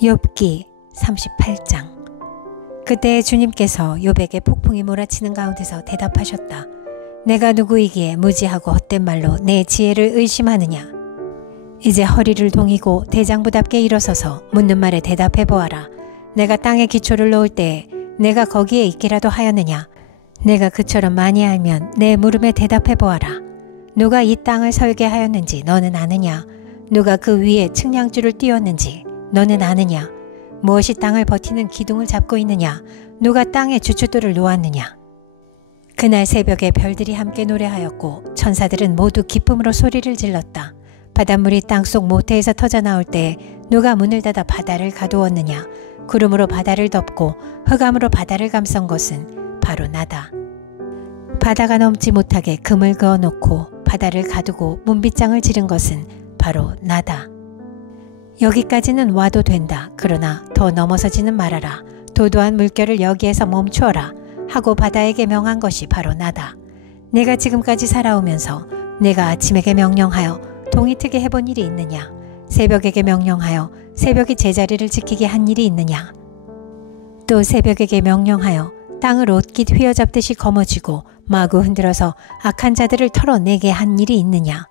욥기 38장. 그때 주님께서 욥에게 폭풍이 몰아치는 가운데서 대답하셨다. 내가 누구이기에 무지하고 헛된 말로 내 지혜를 의심하느냐. 이제 허리를 동이고 대장부답게 일어서서 묻는 말에 대답해 보아라. 내가 땅에 기초를 놓을 때에 내가 거기에 있기라도 하였느냐. 내가 그처럼 많이 알면 내 물음에 대답해 보아라. 누가 이 땅을 설계하였는지 너는 아느냐. 누가 그 위에 측량줄을 띄웠는지 너는 아느냐. 무엇이 땅을 버티는 기둥을 잡고 있느냐. 누가 땅에 주춧돌을 놓았느냐. 그날 새벽에 별들이 함께 노래하였고 천사들은 모두 기쁨으로 소리를 질렀다. 바닷물이 땅속 모태에서 터져나올 때에 누가 문을 닫아 바다를 가두었느냐. 구름으로 바다를 덮고 흑암으로 바다를 감싼 것은 바로 나다. 바다가 넘지 못하게 금을 그어놓고 바다를 가두고 문빗장을 지른 것은 바로 나다. 여기까지는 와도 된다. 그러나 더 넘어서지는 말아라. 도도한 물결을 여기에서 멈추어라 하고 바다에게 명한 것이 바로 나다. 내가 지금까지 살아오면서 내가 아침에게 명령하여 동이 트게 해본 일이 있느냐. 새벽에게 명령하여 새벽이 제자리를 지키게 한 일이 있느냐. 또 새벽에게 명령하여 땅을 옷깃 휘어잡듯이 거머쥐고 마구 흔들어서 악한 자들을 털어내게 한 일이 있느냐.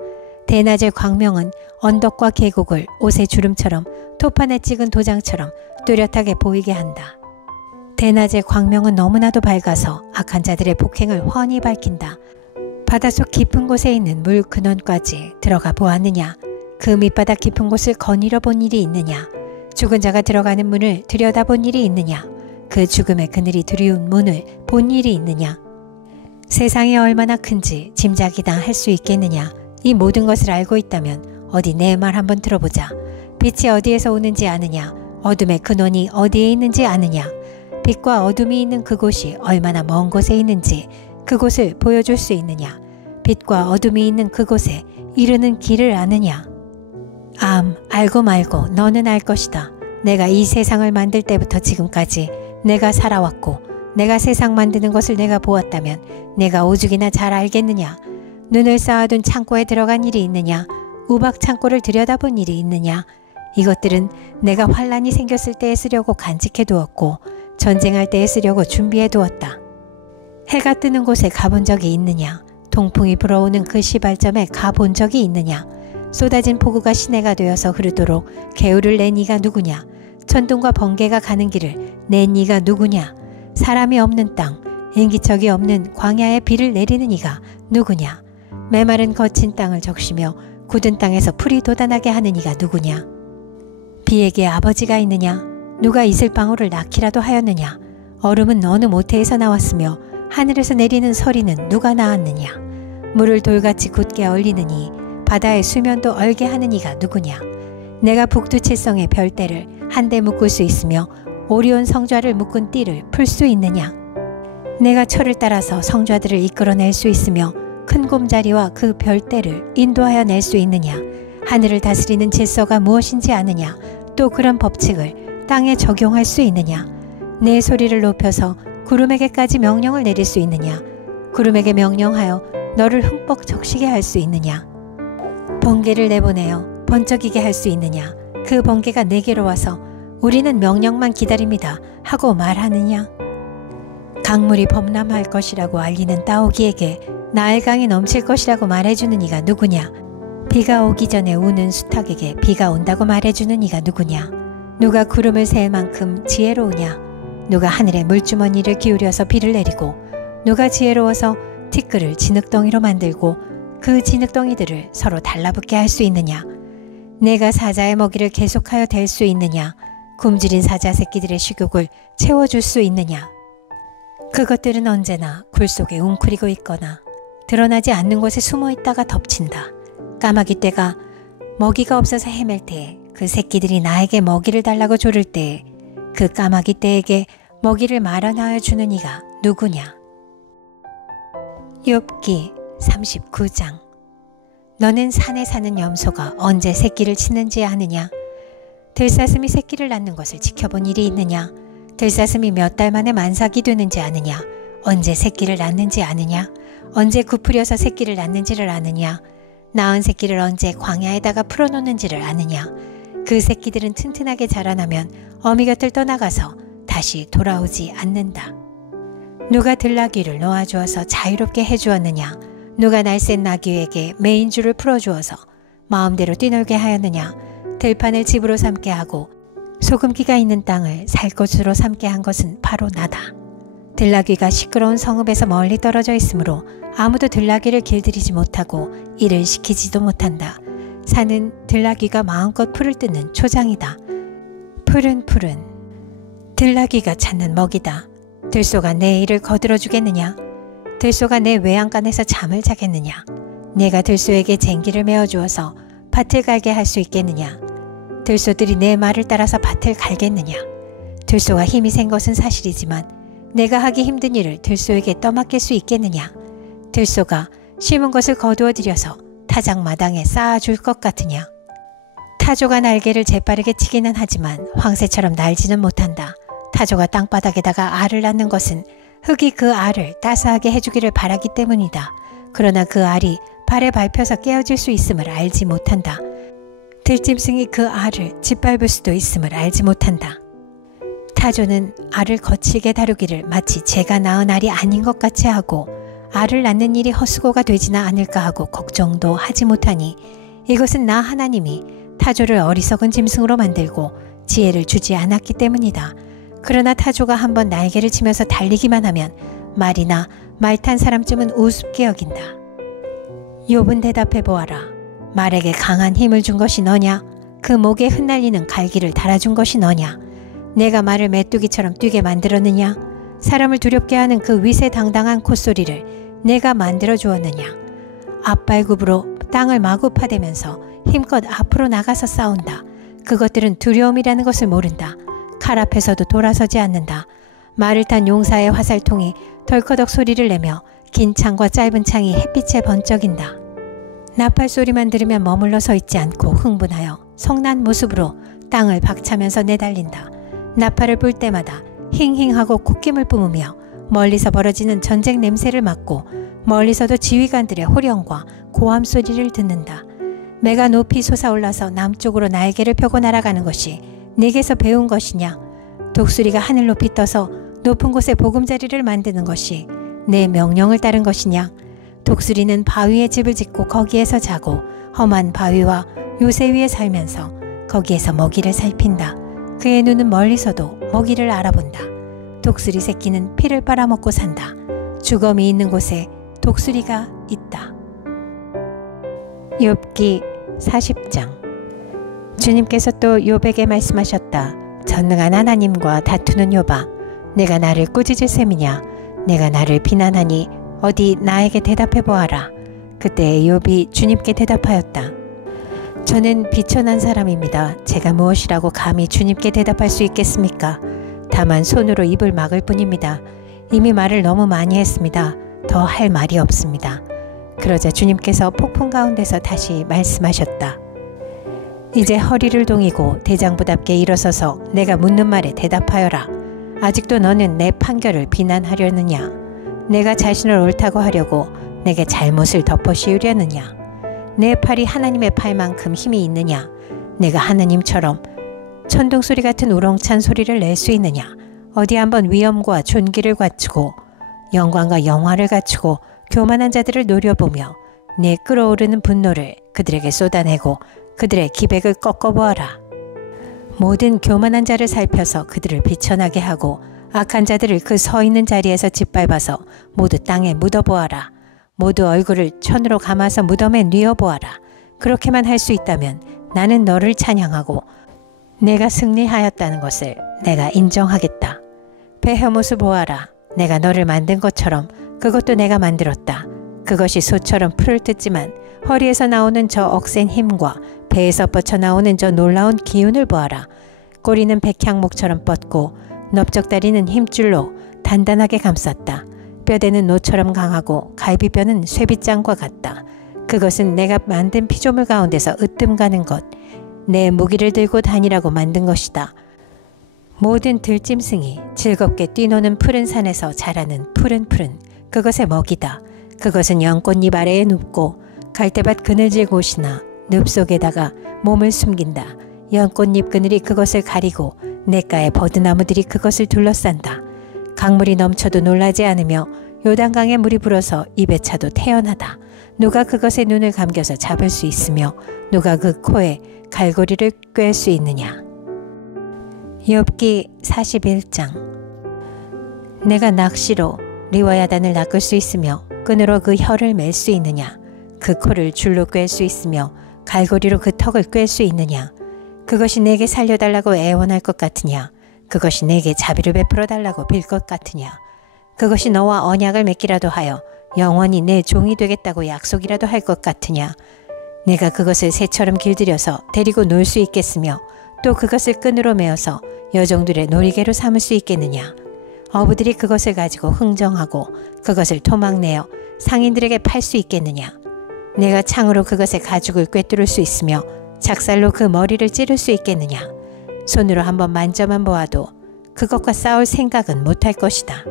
대낮의 광명은 언덕과 계곡을 옷의 주름처럼 토판에 찍은 도장처럼 뚜렷하게 보이게 한다. 대낮의 광명은 너무나도 밝아서 악한 자들의 폭행을 훤히 밝힌다. 바닷속 깊은 곳에 있는 물 근원까지 들어가 보았느냐. 그 밑바닥 깊은 곳을 거닐어 본 일이 있느냐. 죽은 자가 들어가는 문을 들여다본 일이 있느냐. 그 죽음의 그늘이 두려운 문을 본 일이 있느냐. 세상이 얼마나 큰지 짐작이나 할 수 있겠느냐. 이 모든 것을 알고 있다면 어디 내 말 한번 들어보자. 빛이 어디에서 오는지 아느냐. 어둠의 근원이 어디에 있는지 아느냐. 빛과 어둠이 있는 그곳이 얼마나 먼 곳에 있는지 그곳을 보여줄 수 있느냐. 빛과 어둠이 있는 그곳에 이르는 길을 아느냐. 알고 말고 너는 알 것이다. 내가 이 세상을 만들 때부터 지금까지 내가 살아왔고 내가 세상 만드는 것을 내가 보았다면 내가 오죽이나 잘 알겠느냐. 눈을 쌓아둔 창고에 들어간 일이 있느냐. 우박 창고를 들여다본 일이 있느냐. 이것들은 내가 환란이 생겼을 때에 쓰려고 간직해 두었고 전쟁할 때에 쓰려고 준비해 두었다. 해가 뜨는 곳에 가본 적이 있느냐. 동풍이 불어오는 그 시발점에 가본 적이 있느냐. 쏟아진 폭우가 시내가 되어서 흐르도록 개울을 낸 이가 누구냐. 천둥과 번개가 가는 길을 낸 이가 누구냐. 사람이 없는 땅, 인기척이 없는 광야에 비를 내리는 이가 누구냐. 메마른 거친 땅을 적시며 굳은 땅에서 풀이 돋아나게 하는 이가 누구냐. 비에게 아버지가 있느냐. 누가 이슬방울을 낳기라도 하였느냐. 얼음은 어느 모태에서 나왔으며 하늘에서 내리는 서리는 누가 낳았느냐. 물을 돌같이 굳게 얼리느니 바다의 수면도 얼게 하는 이가 누구냐. 내가 북두칠성의 별대를 한데 묶을 수 있으며 오리온 성좌를 묶은 띠를 풀 수 있느냐. 내가 철을 따라서 성좌들을 이끌어낼 수 있으며 큰 곰자리와 그 별대를 인도하여 낼 수 있느냐. 하늘을 다스리는 질서가 무엇인지 아느냐. 또 그런 법칙을 땅에 적용할 수 있느냐. 내 소리를 높여서 구름에게까지 명령을 내릴 수 있느냐. 구름에게 명령하여 너를 흠뻑 적시게 할 수 있느냐. 번개를 내보내어 번쩍이게 할 수 있느냐. 그 번개가 내게로 와서 우리는 명령만 기다립니다 하고 말하느냐. 강물이 범람할 것이라고 알리는 따오기에게 나일강이 넘칠 것이라고 말해주는 이가 누구냐. 비가 오기 전에 우는 수탉에게 비가 온다고 말해주는 이가 누구냐. 누가 구름을 셀 만큼 지혜로우냐. 누가 하늘에 물주머니를 기울여서 비를 내리고 누가 지혜로워서 티끌을 진흙덩이로 만들고 그 진흙덩이들을 서로 달라붙게 할 수 있느냐. 내가 사자의 먹이를 계속하여 댈 수 있느냐. 굶주린 사자 새끼들의 식욕을 채워줄 수 있느냐. 그것들은 언제나 굴 속에 웅크리고 있거나 드러나지 않는 곳에 숨어 있다가 덮친다. 까마귀 떼가 먹이가 없어서 헤맬 때에 그 새끼들이 나에게 먹이를 달라고 조를 때에 그 까마귀 떼에게 먹이를 마련하여 주는 이가 누구냐. 욥기 39장. 너는 산에 사는 염소가 언제 새끼를 치는지 아느냐. 들사슴이 새끼를 낳는 것을 지켜본 일이 있느냐. 들사슴이 몇 달 만에 만삭이 되는지 아느냐. 언제 새끼를 낳는지 아느냐. 언제 굽으려서 새끼를 낳는지를 아느냐. 낳은 새끼를 언제 광야에다가 풀어놓는지를 아느냐. 그 새끼들은 튼튼하게 자라나면 어미 곁을 떠나가서 다시 돌아오지 않는다. 누가 들나귀를 놓아주어서 자유롭게 해주었느냐? 누가 날쌘 나귀에게 메인줄을 풀어주어서 마음대로 뛰놀게 하였느냐? 들판을 집으로 삼게 하고 소금기가 있는 땅을 살 곳으로 삼게 한 것은 바로 나다. 들나귀가 시끄러운 성읍에서 멀리 떨어져 있으므로 아무도 들나귀를 길들이지 못하고 일을 시키지도 못한다. 산은 들나귀가 마음껏 풀을 뜯는 초장이다. 풀은 들나귀가 찾는 먹이다. 들소가 내 일을 거들어 주겠느냐? 들소가 내 외양간에서 잠을 자겠느냐? 내가 들소에게 쟁기를 메어주어서 밭을 갈게 할 수 있겠느냐? 들소들이 내 말을 따라서 밭을 갈겠느냐? 들소가 힘이 센 것은 사실이지만 내가 하기 힘든 일을 들소에게 떠맡길 수 있겠느냐? 들소가 심은 것을 거두어 들여서 타작마당에 쌓아줄 것 같으냐? 타조가 날개를 재빠르게 치기는 하지만 황새처럼 날지는 못한다. 타조가 땅바닥에다가 알을 낳는 것은 흙이 그 알을 따스하게 해주기를 바라기 때문이다. 그러나 그 알이 발에 밟혀서 깨어질 수 있음을 알지 못한다. 들짐승이 그 알을 짓밟을 수도 있음을 알지 못한다. 타조는 알을 거칠게 다루기를 마치 제가 낳은 알이 아닌 것 같이 하고 알을 낳는 일이 헛수고가 되지나 않을까 하고 걱정도 하지 못하니 이것은 나 하나님이 타조를 어리석은 짐승으로 만들고 지혜를 주지 않았기 때문이다. 그러나 타조가 한번 날개를 치면서 달리기만 하면 말이나 말 탄 사람쯤은 우습게 여긴다. 욥은 대답해 보아라. 말에게 강한 힘을 준 것이 너냐? 그 목에 흩날리는 갈기를 달아준 것이 너냐? 내가 말을 메뚜기처럼 뛰게 만들었느냐? 사람을 두렵게 하는 그 위세당당한 콧소리를 내가 만들어 주었느냐? 앞발굽으로 땅을 마구 파대면서 힘껏 앞으로 나가서 싸운다. 그것들은 두려움이라는 것을 모른다. 칼 앞에서도 돌아서지 않는다. 말을 탄 용사의 화살통이 덜커덕 소리를 내며 긴 창과 짧은 창이 햇빛에 번쩍인다. 나팔 소리만 들으면 머물러 서 있지 않고 흥분하여 성난 모습으로 땅을 박차면서 내달린다. 나팔을 불 때마다 힝힝하고 콧김을 뿜으며 멀리서 벌어지는 전쟁 냄새를 맡고 멀리서도 지휘관들의 호령과 고함 소리를 듣는다. 매가 높이 솟아올라서 남쪽으로 날개를 펴고 날아가는 것이 네게서 배운 것이냐? 독수리가 하늘 높이 떠서 높은 곳에 보금자리를 만드는 것이 내 명령을 따른 것이냐? 독수리는 바위에 집을 짓고 거기에서 자고 험한 바위와 요새 위에 살면서 거기에서 먹이를 살핀다. 그의 눈은 멀리서도 먹이를 알아본다. 독수리 새끼는 피를 빨아먹고 산다. 주검이 있는 곳에 독수리가 있다. 욥기 40장. 주님께서 또 욥에게 말씀하셨다. 전능한 하나님과 다투는 욥아, 내가 나를 꾸짖을 셈이냐? 내가 나를 비난하니 어디 나에게 대답해 보아라. 그때 욥이 주님께 대답하였다. 저는 비천한 사람입니다. 제가 무엇이라고 감히 주님께 대답할 수 있겠습니까? 다만 손으로 입을 막을 뿐입니다. 이미 말을 너무 많이 했습니다. 더 할 말이 없습니다. 그러자 주님께서 폭풍 가운데서 다시 말씀하셨다. 이제 허리를 동이고 대장부답게 일어서서 내가 묻는 말에 대답하여라. 아직도 너는 내 판결을 비난하려느냐? 내가 자신을 옳다고 하려고 내게 잘못을 덮어씌우려느냐? 내 팔이 하나님의 팔만큼 힘이 있느냐? 내가 하나님처럼 천둥소리 같은 우렁찬 소리를 낼 수 있느냐? 어디 한번 위엄과 존귀를 갖추고 영광과 영화를 갖추고 교만한 자들을 노려보며 내 끓어오르는 분노를 그들에게 쏟아내고 그들의 기백을 꺾어보아라. 모든 교만한 자를 살펴서 그들을 비천하게 하고 악한 자들을 그 서 있는 자리에서 짓밟아서 모두 땅에 묻어보아라. 모두 얼굴을 천으로 감아서 무덤에 뉘어보아라. 그렇게만 할 수 있다면 나는 너를 찬양하고 내가 승리하였다는 것을 내가 인정하겠다. 베헤못을 보아라. 내가 너를 만든 것처럼 그것도 내가 만들었다. 그것이 소처럼 풀을 뜯지만 허리에서 나오는 저 억센 힘과 배에서 뻗쳐나오는 저 놀라운 기운을 보아라. 꼬리는 백향목처럼 뻗고 넓적다리는 힘줄로 단단하게 감쌌다. 뼈대는 노처럼 강하고 갈비뼈는 쇠빗장과 같다. 그것은 내가 만든 피조물 가운데서 으뜸가는 것, 내 무기를 들고 다니라고 만든 것이다. 모든 들짐승이 즐겁게 뛰노는 푸른 산에서 자라는 푸른 그것의 먹이다. 그것은 연꽃잎 아래에 눕고 갈대밭 그늘질 곳이나 늪 속에다가 몸을 숨긴다. 연꽃잎 그늘이 그것을 가리고 냇가의 버드나무들이 그것을 둘러싼다. 강물이 넘쳐도 놀라지 않으며 요단강에 물이 불어서 입에 차도 태연하다. 누가 그것에 눈을 감겨서 잡을 수 있으며 누가 그 코에 갈고리를 꿰 수 있느냐. 욥기 41장. 내가 낚시로 리워야단을 낚을 수 있으며 끈으로 그 혀를 맬 수 있느냐. 그 코를 줄로 꿰 수 있으며 갈고리로 그 턱을 꿰 수 있느냐. 그것이 내게 살려달라고 애원할 것 같으냐. 그것이 내게 자비를 베풀어 달라고 빌 것 같으냐. 그것이 너와 언약을 맺기라도 하여 영원히 내 종이 되겠다고 약속이라도 할 것 같으냐. 내가 그것을 새처럼 길들여서 데리고 놀 수 있겠으며 또 그것을 끈으로 메어서 여종들의 놀이개로 삼을 수 있겠느냐. 어부들이 그것을 가지고 흥정하고 그것을 토막내어 상인들에게 팔 수 있겠느냐. 내가 창으로 그것의 가죽을 꿰뚫을 수 있으며 작살로 그 머리를 찌를 수 있겠느냐. 손으로 한번 만져만 보아도 그것과 싸울 생각은 못할 것이다.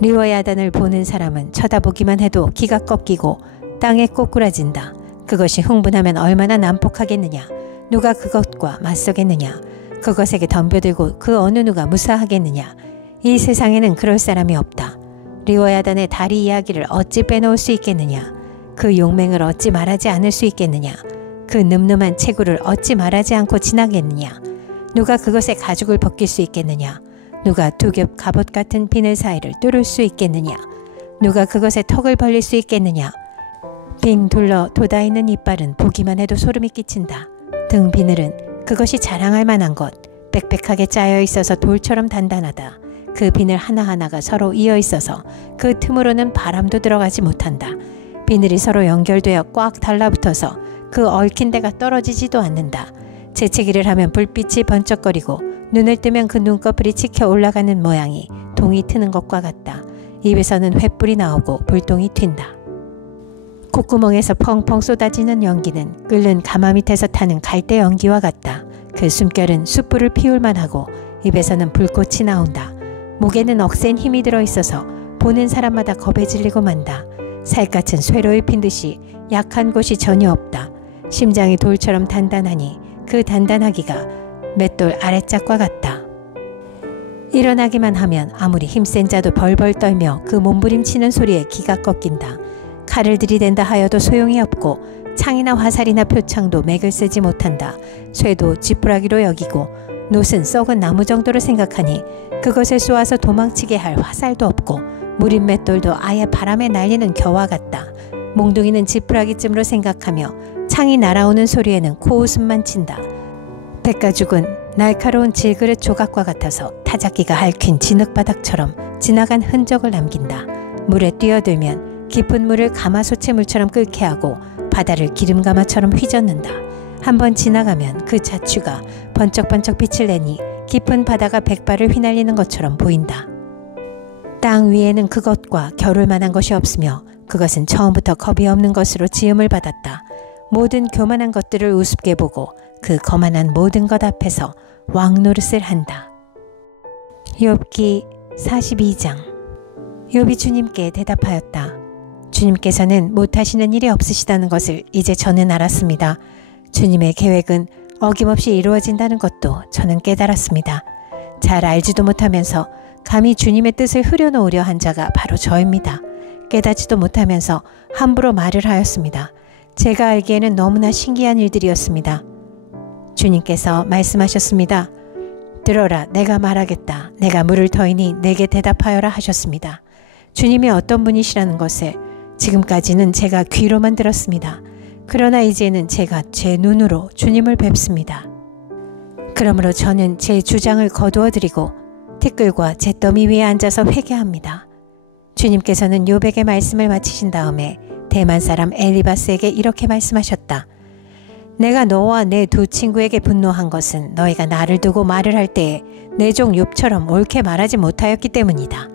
리워야단을 보는 사람은 쳐다보기만 해도 기가 꺾이고 땅에 꼬꾸라진다. 그것이 흥분하면 얼마나 난폭하겠느냐. 누가 그것과 맞서겠느냐. 그것에게 덤벼들고 그 어느 누가 무사하겠느냐. 이 세상에는 그럴 사람이 없다. 리워야단의 다리 이야기를 어찌 빼놓을 수 있겠느냐. 그 용맹을 어찌 말하지 않을 수 있겠느냐. 그 늠름한 체구를 어찌 말하지 않고 지나겠느냐. 누가 그것의 가죽을 벗길 수 있겠느냐. 누가 두 겹 갑옷 같은 비늘 사이를 뚫을 수 있겠느냐. 누가 그것의 턱을 벌릴 수 있겠느냐. 빙 둘러 돋아있는 이빨은 보기만 해도 소름이 끼친다. 등 비늘은 그것이 자랑할 만한 것. 빽빽하게 짜여 있어서 돌처럼 단단하다. 그 비늘 하나하나가 서로 이어 있어서 그 틈으로는 바람도 들어가지 못한다. 비늘이 서로 연결되어 꽉 달라붙어서 그 얽힌 데가 떨어지지도 않는다. 재채기를 하면 불빛이 번쩍거리고 눈을 뜨면 그 눈꺼풀이 치켜 올라가는 모양이 동이 트는 것과 같다. 입에서는 횃불이 나오고 불똥이 튄다. 콧구멍에서 펑펑 쏟아지는 연기는 끓는 가마 밑에서 타는 갈대 연기와 같다. 그 숨결은 숯불을 피울 만하고 입에서는 불꽃이 나온다. 목에는 억센 힘이 들어있어서 보는 사람마다 겁에 질리고 만다. 살갗은 쇠로 입힌 듯이 약한 곳이 전혀 없다. 심장이 돌처럼 단단하니 그 단단하기가 맷돌 아랫짝과 같다. 일어나기만 하면 아무리 힘센 자도 벌벌 떨며 그 몸부림치는 소리에 기가 꺾인다. 칼을 들이댄다 하여도 소용이 없고 창이나 화살이나 표창도 맥을 쓰지 못한다. 쇠도 지푸라기로 여기고 놋은 썩은 나무 정도로 생각하니 그것을 쏘아서 도망치게 할 화살도 없고 무린 맷돌도 아예 바람에 날리는 겨와 같다. 몽둥이는 지푸라기쯤으로 생각하며 창이 날아오는 소리에는 코웃음만 친다. 백가죽은 날카로운 질그릇 조각과 같아서 타작기가 핥힌 진흙바닥처럼 지나간 흔적을 남긴다. 물에 뛰어들면 깊은 물을 가마솥채물처럼 끓게 하고 바다를 기름가마처럼 휘젓는다. 한번 지나가면 그 자취가 번쩍번쩍 빛을 내니 깊은 바다가 백발을 휘날리는 것처럼 보인다. 땅 위에는 그것과 겨룰 만한 것이 없으며 그것은 처음부터 겁이 없는 것으로 지음을 받았다. 모든 교만한 것들을 우습게 보고 그 거만한 모든 것 앞에서 왕노릇을 한다. 욥기 42장. 욥이 주님께 대답하였다. 주님께서는 못하시는 일이 없으시다는 것을 이제 저는 알았습니다. 주님의 계획은 어김없이 이루어진다는 것도 저는 깨달았습니다. 잘 알지도 못하면서 감히 주님의 뜻을 흐려놓으려 한 자가 바로 저입니다. 깨닫지도 못하면서 함부로 말을 하였습니다. 제가 알기에는 너무나 신기한 일들이었습니다. 주님께서 말씀하셨습니다. 들어라, 내가 말하겠다. 내가 물을 터이니 내게 대답하여라 하셨습니다. 주님이 어떤 분이시라는 것을 지금까지는 제가 귀로만 들었습니다. 그러나 이제는 제가 제 눈으로 주님을 뵙습니다. 그러므로 저는 제 주장을 거두어 드리고 티끌과 잿더미 위에 앉아서 회개합니다. 주님께서는 욥에게 말씀을 마치신 다음에 대만 사람 엘리바스에게 이렇게 말씀하셨다. 내가 너와 내 두 친구에게 분노한 것은 너희가 나를 두고 말을 할 때에 내 종 욥처럼 옳게 말하지 못하였기 때문이다.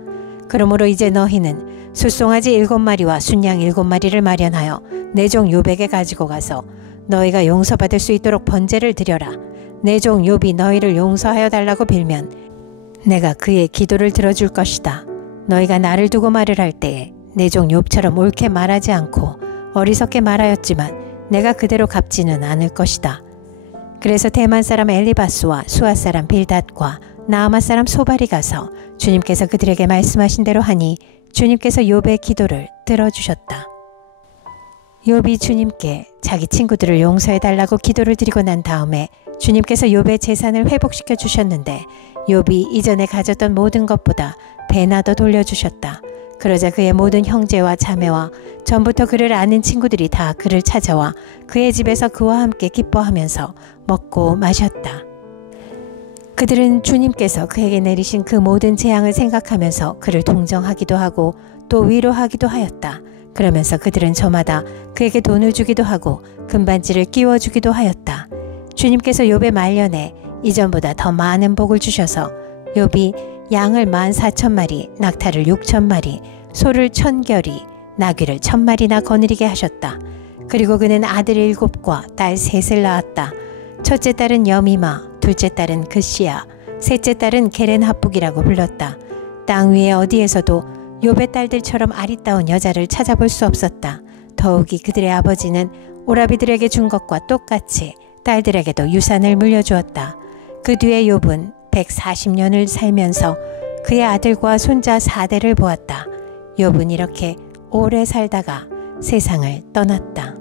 그러므로 이제 너희는 숫송아지 7마리와 순양 7마리를 마련하여 내 종 욥에게 가지고 가서 너희가 용서받을 수 있도록 번제를 드려라. 내 종 욥이 너희를 용서하여 달라고 빌면 내가 그의 기도를 들어줄 것이다. 너희가 나를 두고 말을 할 때에 내 종 욥처럼 옳게 말하지 않고 어리석게 말하였지만 내가 그대로 갚지는 않을 것이다. 그래서 대만 사람 엘리바스와 수아 사람 빌닷과 나아마 사람 소발이 가서 주님께서 그들에게 말씀하신 대로 하니 주님께서 욥의 기도를 들어주셨다. 욥이 주님께 자기 친구들을 용서해달라고 기도를 드리고 난 다음에 주님께서 욥의 재산을 회복시켜 주셨는데 욥이 이전에 가졌던 모든 것보다 배나 더 돌려주셨다. 그러자 그의 모든 형제와 자매와 전부터 그를 아는 친구들이 다 그를 찾아와 그의 집에서 그와 함께 기뻐하면서 먹고 마셨다. 그들은 주님께서 그에게 내리신 그 모든 재앙을 생각하면서 그를 동정하기도 하고 또 위로하기도 하였다. 그러면서 그들은 저마다 그에게 돈을 주기도 하고 금반지를 끼워주기도 하였다. 주님께서 욥의 말년에 이전보다 더 많은 복을 주셔서 욥이 양을 14,000마리, 낙타를 6,000마리, 소를 1,000결이, 나귀를 1,000마리나 거느리게 하셨다. 그리고 그는 아들 7과 딸 3을 낳았다. 첫째 딸은 여미마, 둘째 딸은 그시야, 셋째 딸은 게렌하북이라고 불렀다. 땅 위에 어디에서도 욥의 딸들처럼 아리따운 여자를 찾아볼 수 없었다. 더욱이 그들의 아버지는 오라비들에게 준 것과 똑같이 딸들에게도 유산을 물려주었다. 그 뒤에 욥은 140년을 살면서 그의 아들과 손자 4대를 보았다. 욥은 이렇게 오래 살다가 세상을 떠났다.